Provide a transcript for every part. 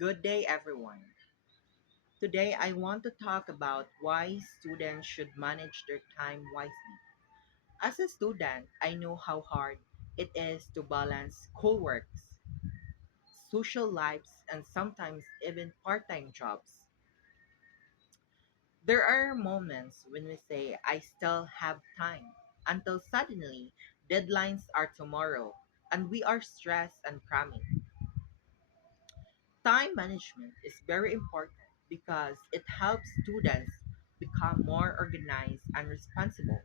Good day, everyone. Today, I want to talk about why students should manage their time wisely. As a student, I know how hard it is to balance schoolworks, social lives, and sometimes even part time jobs. There are moments when we say, I still have time, until suddenly deadlines are tomorrow and we are stressed and cramming. Time management is very important because it helps students become more organized and responsible.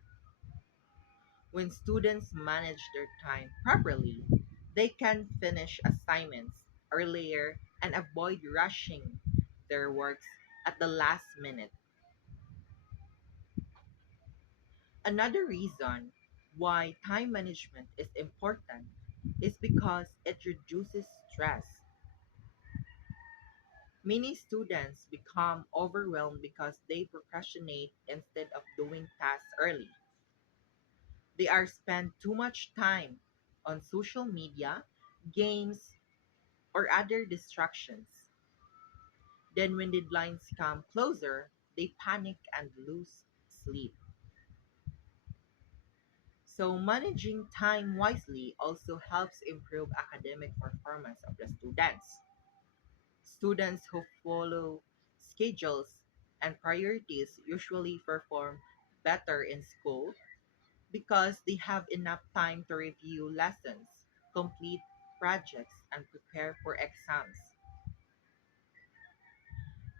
When students manage their time properly, they can finish assignments earlier and avoid rushing their works at the last minute. Another reason why time management is important is because it reduces stress. Many students become overwhelmed because they procrastinate instead of doing tasks early. They are spend too much time on social media, games, or other distractions. Then when deadlines come closer, they panic and lose sleep. So managing time wisely also helps improve academic performance of the students. Students who follow schedules and priorities usually perform better in school because they have enough time to review lessons, complete projects, and prepare for exams.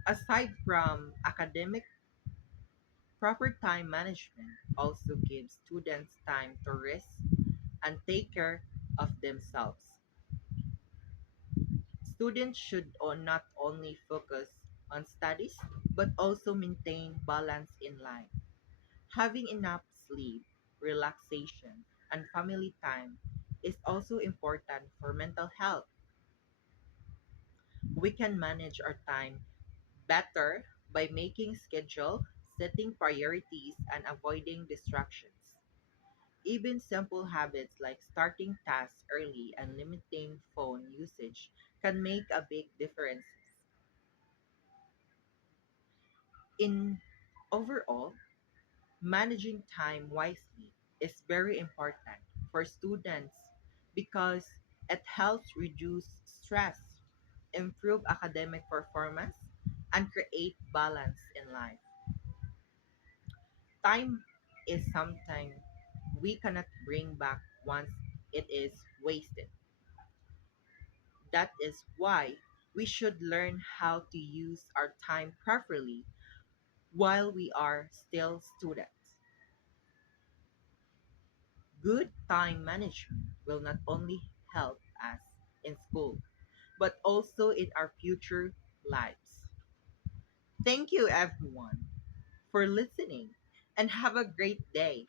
Aside from academic, proper time management also gives students time to rest and take care of themselves. Students should not only focus on studies but also maintain balance in life. Having enough sleep, relaxation, and family time is also important for mental health. We can manage our time better by making schedule, setting priorities, and avoiding distractions. Even simple habits like starting tasks early and limiting phone usage can make a big difference. In overall, managing time wisely is very important for students because it helps reduce stress, improve academic performance, and create balance in life. Time is something we cannot bring back once it is wasted. That is why we should learn how to use our time properly while we are still students. Good time management will not only help us in school, but also in our future lives. Thank you, everyone, for listening and have a great day.